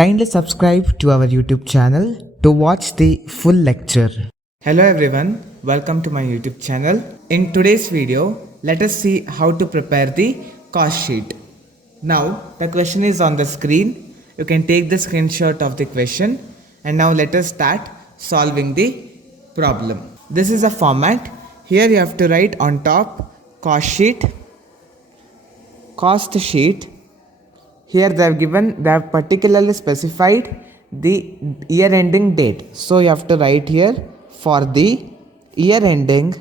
Kindly subscribe to our YouTube channel to watch the full lecture. Hello everyone, welcome to my YouTube channel. In today's video, let us see how to prepare the cost sheet. Now the question is on the screen. You can take the screenshot of the question and now let us start solving the problem. This is a format. Here you have to write on top cost sheet, cost sheet. Here they have particularly specified the year ending date. So you have to write here for the year ending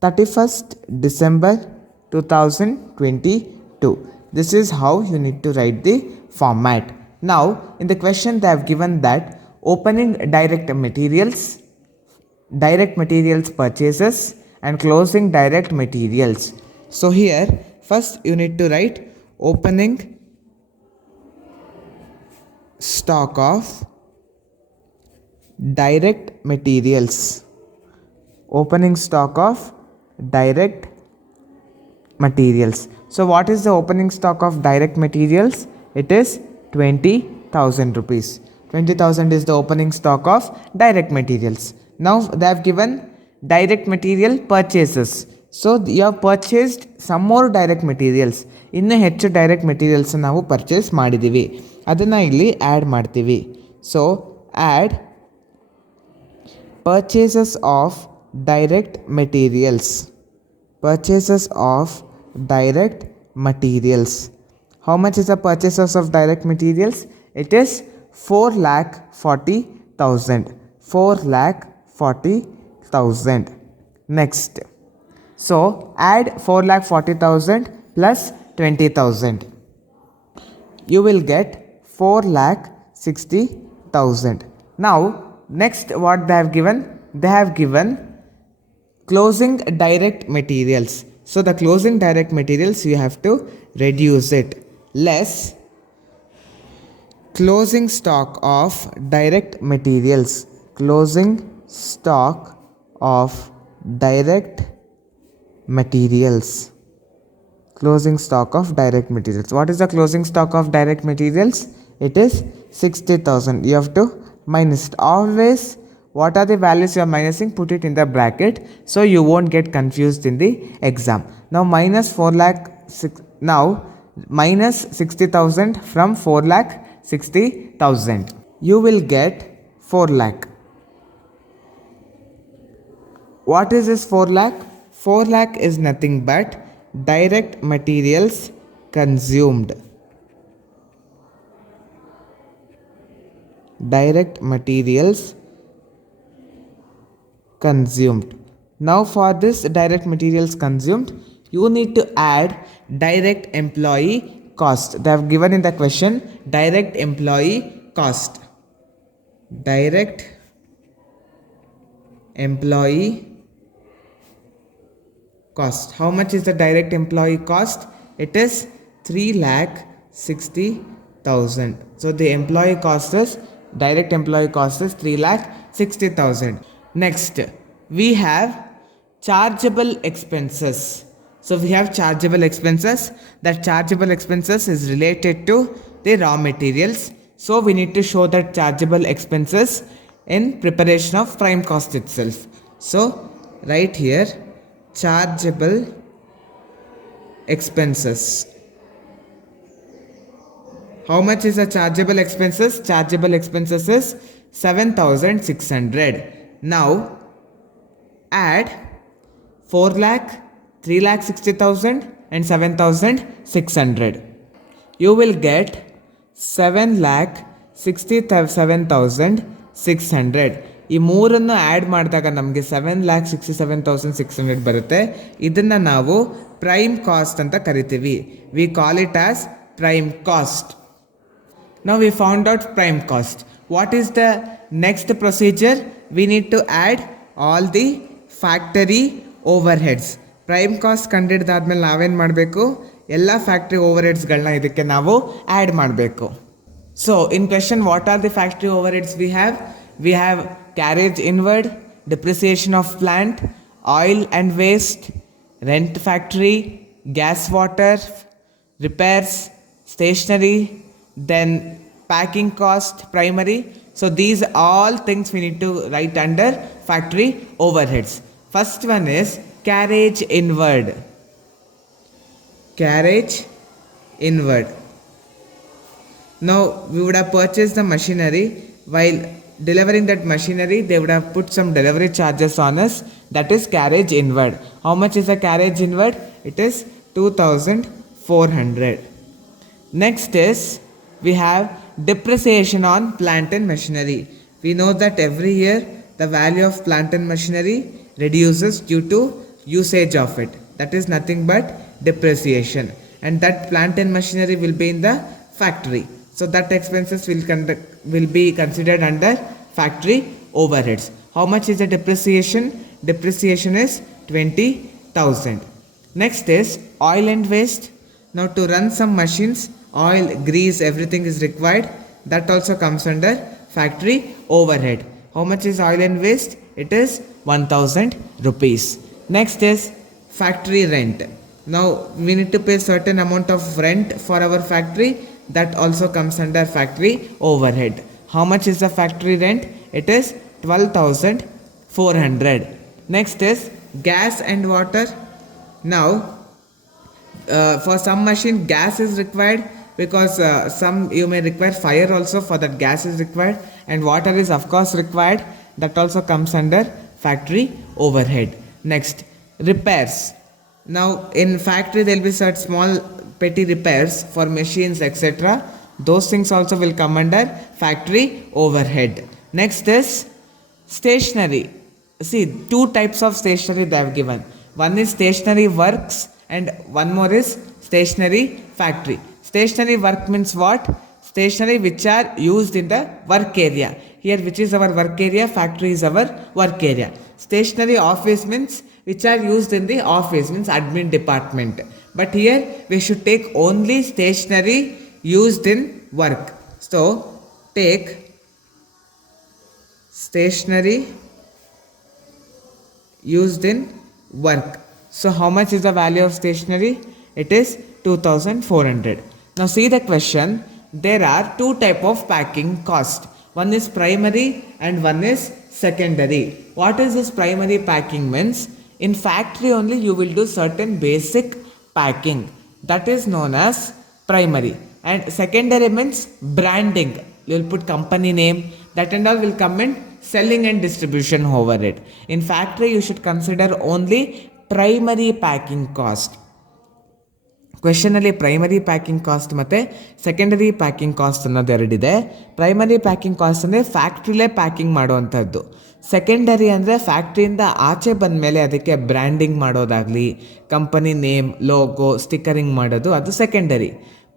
31st December 2022. This is how you need to write the format. Now in the question they have given that opening direct materials purchases and closing direct materials. So here first you need to write opening stock of direct materials. Opening stock of direct materials. So what is the opening stock of direct materials? It is 20,000 rupees. 20,000 is the opening stock of direct materials. Now they have given direct material purchases. So you have purchased some more direct materials. ಇನ್ನು ಹೆಚ್ಚು direct materials ನಾವು purchase ಮಾಡಿದ್ದೀವಿ, ಅದನ್ನು ಇಲ್ಲಿ add ಮಾಡ್ತೀವಿ. So add purchases of direct materials. How much is the purchases of direct materials? It is 4,40,000. Next, so add 4,40,000 plus 20,000. You will get 4,60,000. Now next what they have given? They have given closing direct materials. So the closing direct materials you have to reduce it. Less closing stock of direct materials. Closing stock of direct materials. Closing stock of direct materials. What is the closing stock of direct materials? It is 60,000. You have to minus it. Always what are the values you are minusing, put it in the bracket so you won't get confused in the exam. Now minus 60,000 from 4,60,000. You will get 4 lakh. What is this 4 lakh? 4 lakh is nothing but direct materials consumed. Direct materials consumed. Now for this direct materials consumed, you need to add direct employee cost. They have given in the question direct employee cost. Direct employee cost. How much is the direct employee cost? It is 3,60,000. So the employee cost is direct employee cost is 3,60,000. Next we have chargeable expenses. So we have chargeable expenses. That chargeable expenses is related to the raw materials. So we need to show that chargeable expenses in preparation of prime cost itself. So right here chargeable expenses. How much is the chargeable expenses? Chargeable expenses is 7,600. Now add 4 lakh, 3,60,000 and 7,600. You will get 7,67,600. ಈ ಮೂರನ್ನು add ಮಾಡಿದಾಗ ನಮಗೆ 7,67,600 ಬರುತ್ತೆ. ಇದನ್ನು ನಾವು prime cost ಅಂತ ಕರಿತೀವಿ. We call it as prime cost. Now we found out prime cost. What is the next procedure? We need to add all the factory overheads. Prime cost ಕಂಡಿಡಿದಾದ್ಮೇಲೆ ನಾವೇನು ಮಾಡಬೇಕು? ಎಲ್ಲ ಫ್ಯಾಕ್ಟ್ರಿ ಓವರ್ಹೆಡ್ಸ್ಗಳನ್ನ ಇದಕ್ಕೆ ನಾವು ಆ್ಯಡ್ ಮಾಡಬೇಕು. So in question, what are the factory overheads we have? We have carriage inward, depreciation of plant, oil and waste, rent factory, gas water, repairs, stationery, then packing cost, primary. So these all things we need to write under factory overheads. First one is carriage inward. Carriage inward. Now we would have purchased the machinery. While delivering that machinery, they would have put some delivery charges on us. That is carriage inward. How much is the carriage inward? It is 2400. Next is we have depreciation on plant and machinery. We know that every year the value of plant and machinery reduces due to usage of it. That is nothing but depreciation, and that plant and machinery will be in the factory. So that expenses will be considered under factory overheads. How much is the depreciation? Depreciation is 20,000. Next is oil and waste. Now to run some machines, oil, grease, everything is required. That also comes under factory overhead. How much is oil and waste? It is 1000 rupees. Next is factory rent. Now we need to pay certain amount of rent for our factory. That also comes under factory overhead. How much is the factory rent? It is 12,400. Next is gas and water. Now for some machine gas is required, because some you may require fire also, for that gas is required, and water is of course required. That also comes under factory overhead. Next, repairs. Now in factory there will be such small petty repairs for machines, etc. Those things also will come under factory overhead. Next is stationery. See, two types of stationery they have given. One is stationery works and one more is stationery factory. Stationery work means what? Stationery which are used in the work area. Here which is our work area, factory is our work area. Stationery office means which are used in the office, means admin department. But here we should take only stationery used in work. So take stationery used in work. So how much is the value of stationery? It is 2400. Now see the question. There are two type of packing cost. One is primary and one is secondary. What is this primary packing means? In factory only you will do certain basic packing. That is known as primary. And secondary means branding. You will put company name. That and all will come in selling and distribution over it. In factory you should consider only primary packing cost. Question ಅಲ್ಲಿ primary packing cost ಮತ್ತು secondary packing cost ಅನ್ನೋದು ಎರಡಿದೆ. Primary packing cost ಅಂದರೆ ಫ್ಯಾಕ್ಟ್ರಿಲೇ packing ಮಾಡುವಂಥದ್ದು. Secondary ಅಂದರೆ ಫ್ಯಾಕ್ಟ್ರಿಯಿಂದ ಆಚೆ ಬಂದ ಮೇಲೆ ಅದಕ್ಕೆ ಬ್ರ್ಯಾಂಡಿಂಗ್ ಮಾಡೋದಾಗಲಿ, ಕಂಪನಿ ನೇಮ್, ಲೋಗೋ, ಸ್ಟಿಕ್ಕರಿಂಗ್ ಮಾಡೋದು, ಅದು ಸೆಕೆಂಡರಿ.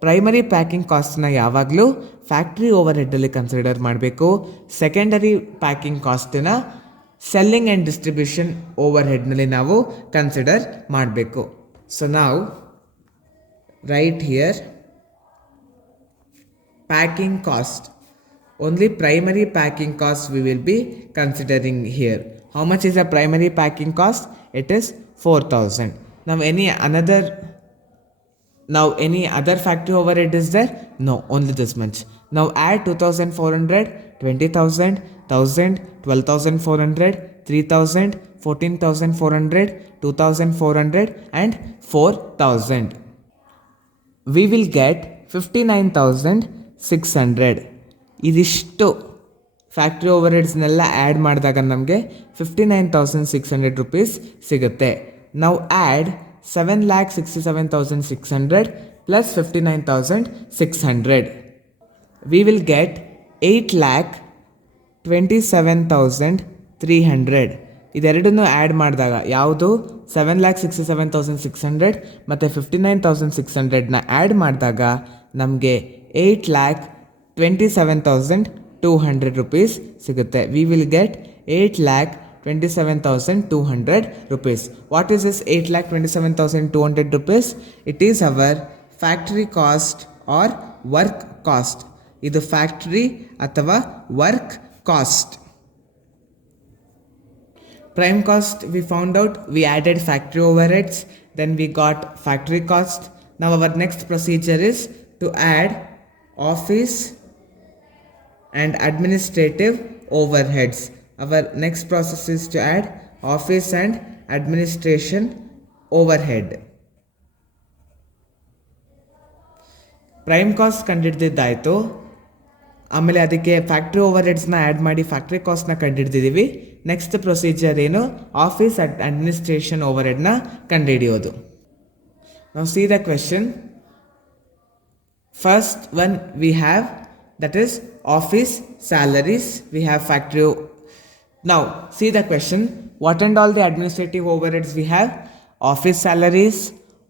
ಪ್ರೈಮರಿ ಪ್ಯಾಕಿಂಗ್ ಕಾಸ್ಟನ್ನ ಯಾವಾಗಲೂ ಫ್ಯಾಕ್ಟ್ರಿ ಓವರ್ ಹೆಡ್ಡಲ್ಲಿ ಕನ್ಸಿಡರ್ ಮಾಡಬೇಕು. ಸೆಕೆಂಡರಿ ಪ್ಯಾಕಿಂಗ್ ಕಾಸ್ಟನ್ನ ಸೆಲ್ಲಿಂಗ್ ಆ್ಯಂಡ್ ಡಿಸ್ಟ್ರಿಬ್ಯೂಷನ್ ಓವರ್ ಹೆಡ್ನಲ್ಲಿ ನಾವು ಕನ್ಸಿಡರ್ ಮಾಡಬೇಕು. ಸೊ ನಾವು right here packing cost, only primary packing cost we will be considering here. How much is the primary packing cost? It is 4000. Now any other factory overhead is there? No, only this much. Now add 2400, 20000, 1000, 12400, 3000, 14400, 2400 and 4000. We will get 59,600. ಇದಿಷ್ಟು factory over ಹೆಡ್ಸ್ನೆಲ್ಲ add ಮಾಡಿದಾಗ ನಮಗೆ 59,600 rupees ಸಿಗುತ್ತೆ. ನಾವು add 7,67,600 plus 59,600. We will get 8,27,300. ಇದೆರಡನ್ನೂ add ಮಾಡಿದಾಗ ಯಾವುದು 7,67,600 ಮತ್ತು 59,600ನ add ಮಾಡಿದಾಗ ನಮಗೆ 8,27,200 rupees ಸಿಗುತ್ತೆ. We will get 8,27,200 rupees. What is this 8,27,200 rupees? It is our factory cost or work cost. ಇದು ಫ್ಯಾಕ್ಟ್ರಿ ಅಥವಾ work cost. Prime cost we found out, we added factory overheads, then we got factory cost, Now our next procedure is to add office and administrative overheads. Our next process is to add office and administration overhead. Prime cost ಕಂಡುಹಿಡಿದಿದ್ದಾಯಿತು. ಆಮೇಲೆ ಅದಕ್ಕೆ factory over ಹೆಡ್ಸ್ನ add ಮಾಡಿ factory ಕಾಸ್ಟ್ನ ಕಂಡುಹಿಡಿದಿದ್ದೀವಿ. Next procedure ಏನು, office administration over ಹೆಡ್ನ ಕಂಡುಹಿಡಿಯೋದು. ನಾವು see the question. First one we have, that is office salaries. We have factory. Now see the question. What and all the administrative overheads we have? Office salaries,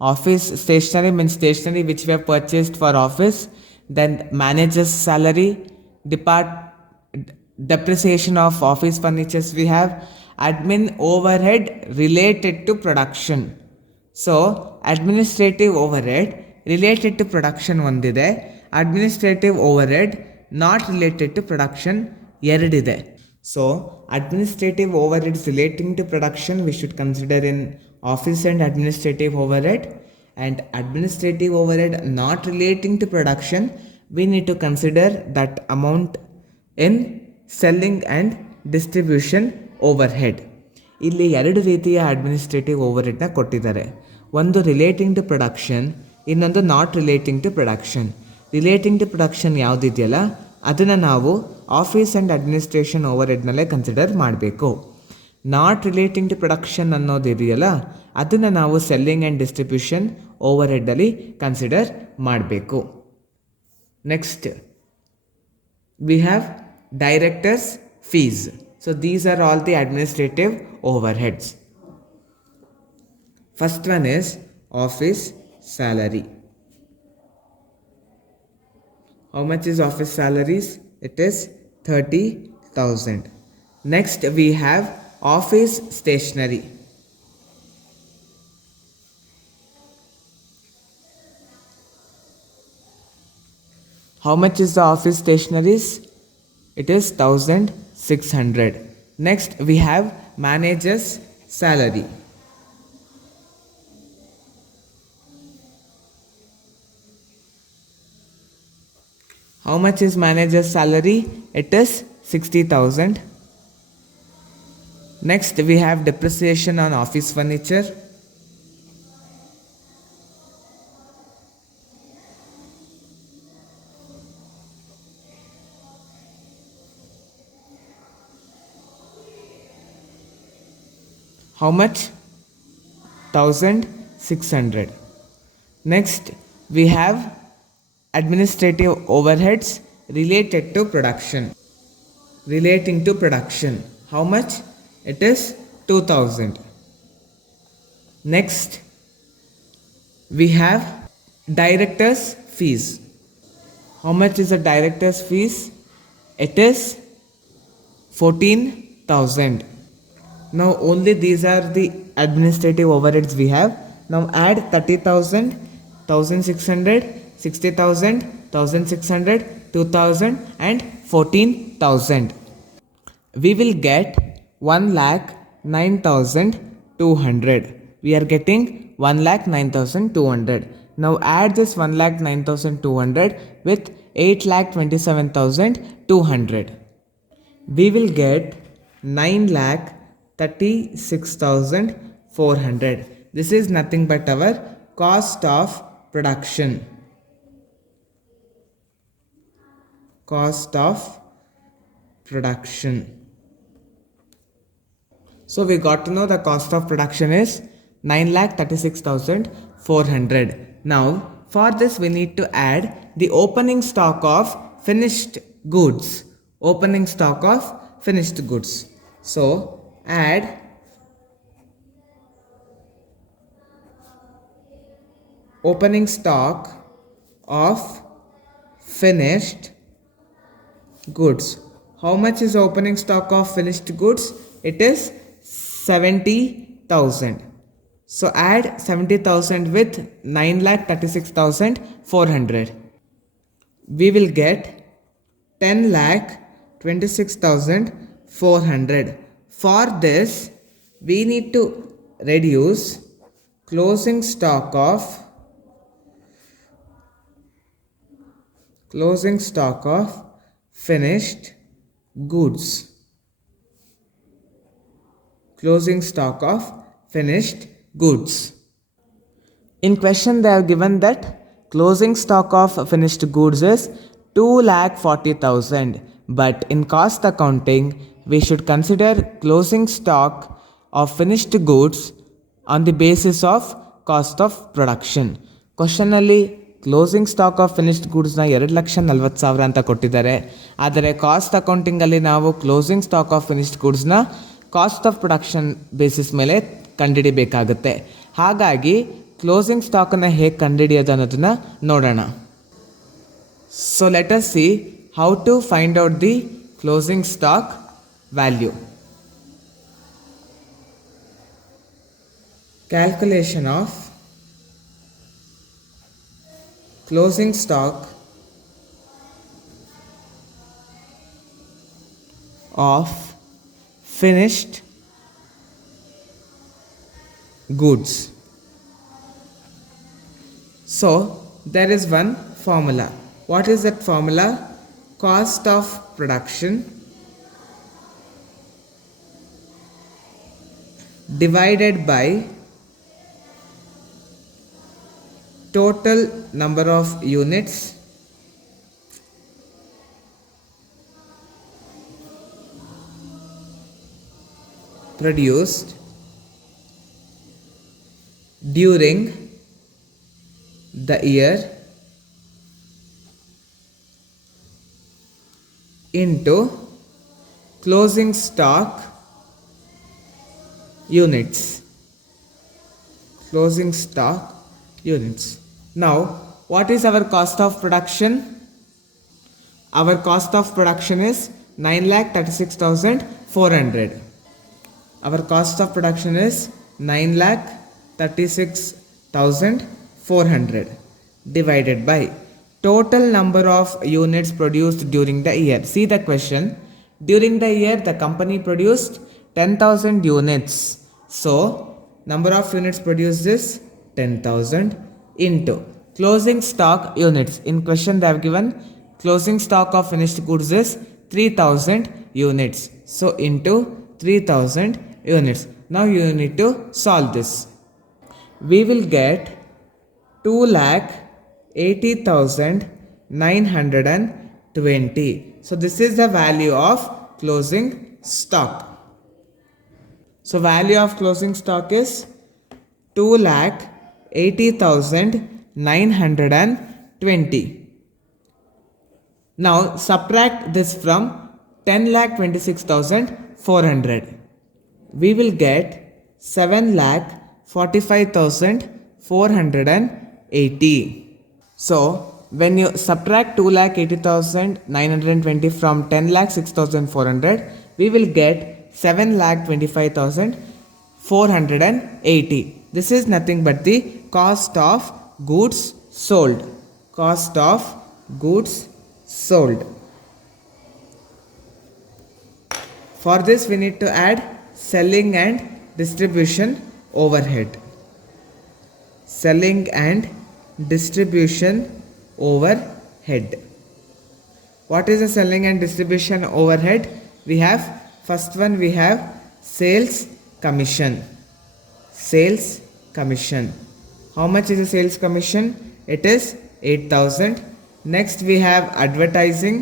office stationery means stationery which we have purchased for office. Then manager's salary, depreciation of office furnitures we have. Admin overhead related to production. So administrative overhead related to production ಒಂದಿದೆ, administrative overhead not related to production ಎರಡಿದೆ. So administrative overheads relating to production we should consider in office and administrative overhead, and administrative overhead not relating to production we need to consider that amount in selling and distribution overhead. ಇಲ್ಲಿ ಎರಡು ರೀತಿಯ administrative ಓವರ್ಹೆಡ್ನ ಕೊಟ್ಟಿದ್ದಾರೆ. ಒಂದು relating to production, ಇನ್ನೊಂದು not relating to production. Relating to production ಯಾವುದಿದೆಯಲ್ಲ ಅದನ್ನು ನಾವು ಆಫೀಸ್ ಆ್ಯಂಡ್ ಅಡ್ಮಿನಿಸ್ಟ್ರೇಷನ್ ಓವರ್ಹೆಡ್ನಲ್ಲೇ ಕನ್ಸಿಡರ್ ಮಾಡಬೇಕು. ನಾಟ್ ರಿಲೇಟಿಂಗ್ ಟು ಪ್ರೊಡಕ್ಷನ್ ಅನ್ನೋದಿದೆಯಲ್ಲ ಅದನ್ನು ನಾವು ಸೆಲ್ಲಿಂಗ್ ಆ್ಯಂಡ್ ಡಿಸ್ಟ್ರಿಬ್ಯೂಷನ್ ಓವರ್ಹೆಡ್ಡಲ್ಲಿ ಕನ್ಸಿಡರ್ ಮಾಡಬೇಕು. Next we have directors fees. So these are all the administrative overheads. First one is office salary. How much is office salaries? It is 30,000. Next we have office stationery. How much is the office stationeries? It is 1,600. Next we have manager's salary. How much is manager's salary? It is 60,000. Next we have depreciation on office furniture. How much? 1,600. Next we have administrative overheads related to production. Relating to production. How much? It is 2,000. Next we have director's fees. How much is the director's fees? It is 14,000. Now only these are the administrative overheads we have. Now add 30,000, 1,600, 60,000, 1,600, 2,000 and 14,000. We will get 1,09,200. We are getting 1,09,200. Now add this 1,09,200 with 8,27,200. We will get 9,36,400. This is nothing but our cost of production. Cost of production. So we got to know the cost of production is 9,36,400. Now for this we need to add the opening stock of finished goods. Opening stock of finished goods. So add opening stock of finished goods. How much is opening stock of finished goods? It is 70,000. So add 70,000 with 9,36,400. We will get 10,26,400. For this we need to reduce closing stock of closing stock of finished goods. Closing stock of finished goods. In question they have given that closing stock of finished goods is 2,40,000, but in cost accounting we should consider closing stock of finished goods on the basis of cost of production. Question ಅಲ್ಲಿ closing stock of finished ಗೂಡ್ಸ್ನ 2,40,000 ಅಂತ ಕೊಟ್ಟಿದ್ದಾರೆ. ಆದರೆ cost ಅಕೌಂಟಿಂಗಲ್ಲಿ ನಾವು closing stock of finished ಗೂಡ್ಸ್ನ cost of production basis ಮೇಲೆ ಕಂಡುಹಿಡಿಬೇಕಾಗುತ್ತೆ. ಹಾಗಾಗಿ ಕ್ಲೋಸಿಂಗ್ ಸ್ಟಾಕನ್ನು ಹೇಗೆ ಕಂಡುಹಿಡಿಯೋದು ಅನ್ನೋದನ್ನು ನೋಡೋಣ. So let us see how to find out the closing stock value. Calculation of closing stock of finished goods. So there is one formula. What is that formula? Cost of production divided by total number of units produced during the year into closing stock units. Closing stock units. Now, what is our cost of production? Our cost of production is 9,36,400. Our cost of production is 9,36,400 divided by total number of units produced during the year. See the question. During the year, the company produced 10,000 units. So, number of units produced is 10,000 into closing stock units. In question they have given closing stock of finished goods is 3,000 units. So into 3,000 units. Now you need to solve this. We will get 2,80,920. So this is the value of closing stock. So value of closing stock is 2,80,920. Now subtract this from 10,26,400. We will get 7,45,480. So when you subtract 2,80,920 from 10,06,400, we will get 7,25,480. This is nothing but the cost of goods sold. Cost of goods sold. For this we need to add selling and distribution overhead. Selling and distribution overhead. What is the selling and distribution overhead? We have first one, we have sales commission. Sales commission. How much is the sales commission? It is 8,000. Next we have advertising.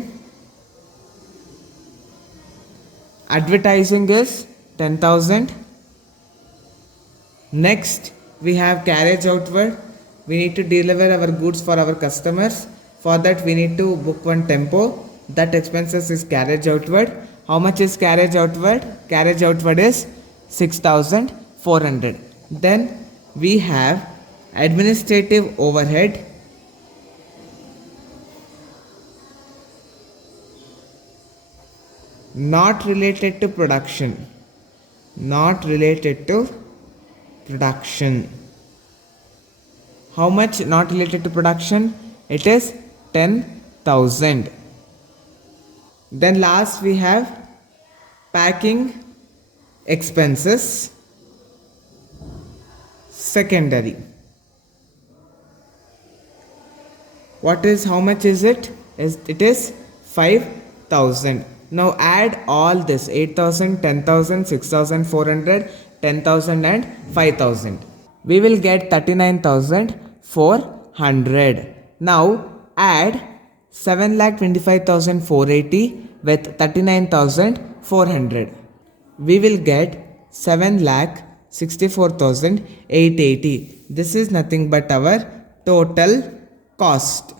Advertising is 10,000. Next we have carriage outward. We need to deliver our goods for our customers. For that we need to book one tempo. That expenses is carriage outward. How much is carriage outward? Carriage outward is 6,400. Then we have administrative overhead. Not related to production. Not related to production. How much not related to production? It is 10,000. Then last we have packing expenses, secondary. What is, how much is it? it is 5,000. Now add all this 8,000, 10,000, 6,400, 10,000 and 5,000. We will get 39,400. Now add 7,25,480 with 39,400. We will get 7,64,880. This is nothing but our total cost.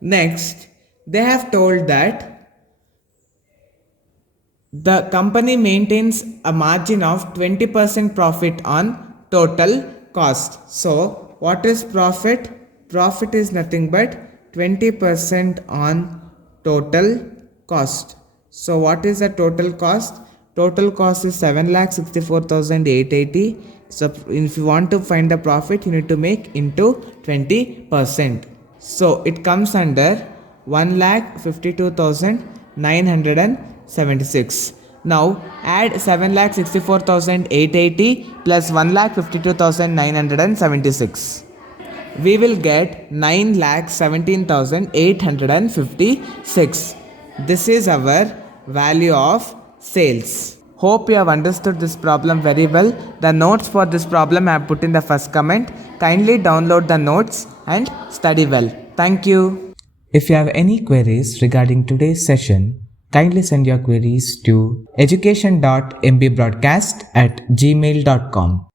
Next, they have told that the company maintains a margin of 20% profit on total cost. So, what is profit? Profit is nothing but 20% on total cost. So, what is the total cost? Total cost is 7,64,880. So, if you want to find the profit, you need to make into 20%. So, it comes under 1,52,976. Now add 7,64,880 plus 1,52,976. We will get 9,17,856. This is our value of sales. Hope you have understood this problem very well. The notes for this problem I have put in the first comment. Kindly download the notes and study well. Thank you. If you have any queries regarding today's session, kindly send your queries to education.mbroadcast@gmail.com.